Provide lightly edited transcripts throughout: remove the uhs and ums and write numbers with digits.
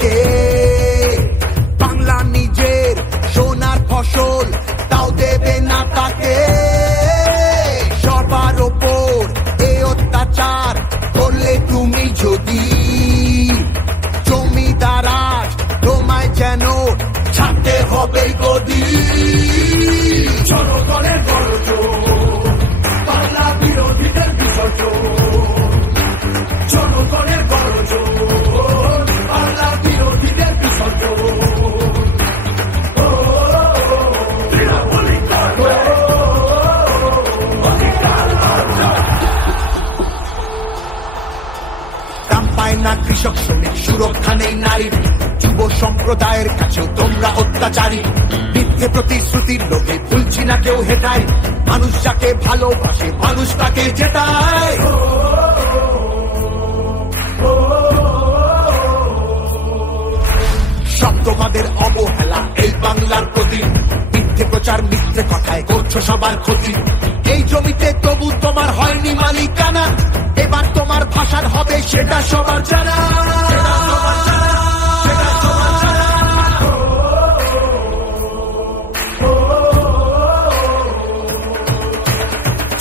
থাকে। বাংলা নিজের সোনার ফসল, তাও দেবে না তাকে। সবার ওপর এ অত্যাচার করলে তুমি যদি, জমিদার আজ তোমায় যেন ছাড়তে হবে গদি। জনগণের গর্জন, বাংলা বিরোধীদের বিসর্জন। জনগণের গর্জন, বাংলা বিরোধীদের বিসর্জন। দাম পায় না কৃষক শ্রমিক, সুরক্ষা নেই নারীর, যুব সম্প্রদায়ের কাছেও তোমরা অত্যাচারী। মিথ্যে প্রতিশ্রুতির লোভে ভুলছি না কেউ হেটায়, মানুষ যাকে ভালোবাসে মানুষ তাকে জেতায়। সব তোমাদের অবহেলা এই বাংলার প্রতি, মিথ্যে প্রচার মিথ্যে কথায় করছো সবার ক্ষতি। এই জমিতে তবু তোমার হয়নি মালিকানা, এবার তোমার ভাষার হবে সেটা সবার জানা।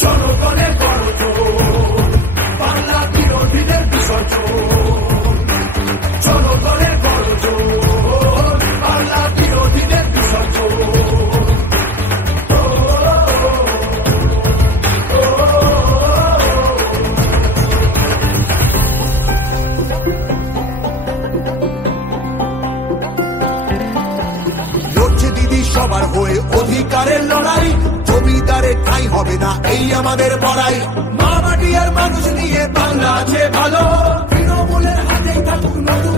জনগণের গর্জন, বাংলা বিরোধীদের বিসর্জন। জনগণের গর্জন, বাংলা বিরোধীদের বিসর্জন। লড়ছে দিদি সবার হয়ে অধিকারের লড়াই, জমিদারের ঠাঁই হবে না এই আমাদের বড়াই। মা মাটি আর মানুষ নিয়ে বাংলা আছে ভালো, তৃণমূলের হাতেই থাকুক নতুন